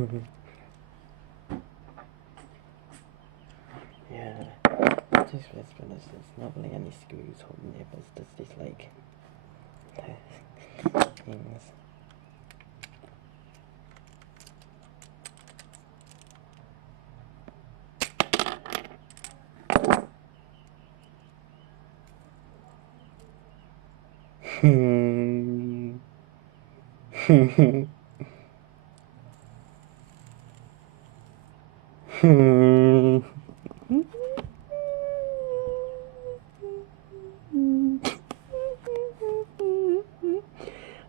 Yeah, just there's not really any screws holding it, but it's just like things.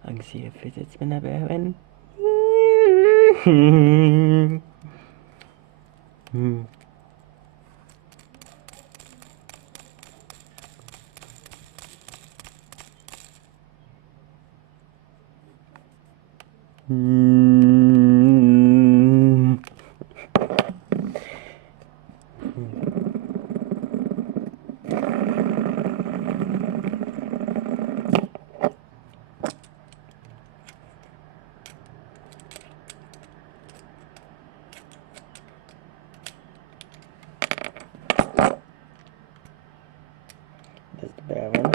I can see a fidget spinner bearing. There's the bearing.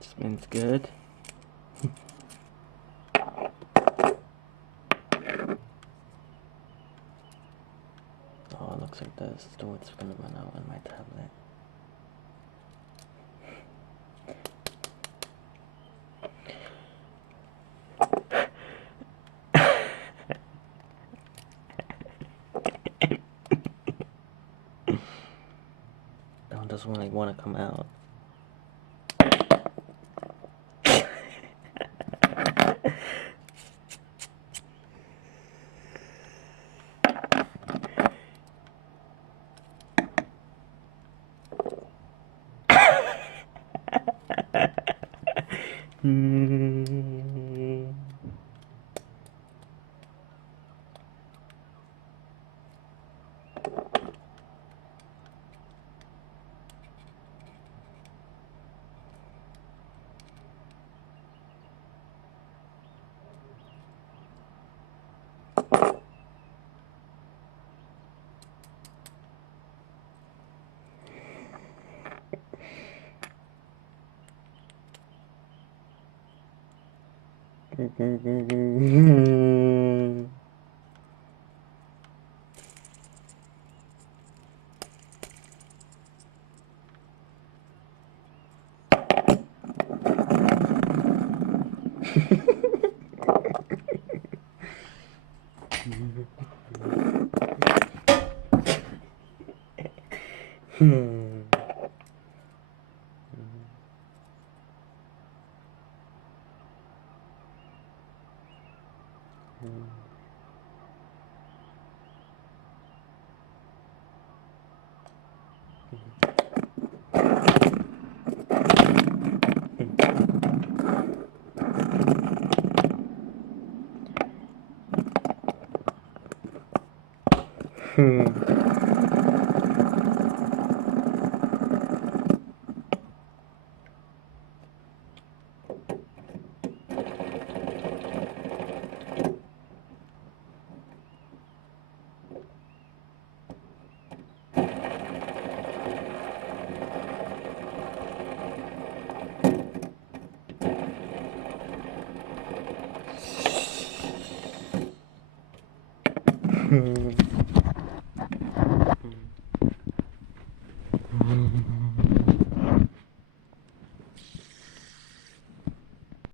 Spins good. Oh, it looks like the storage's gonna run out on my tablet. That one doesn't really want to come out.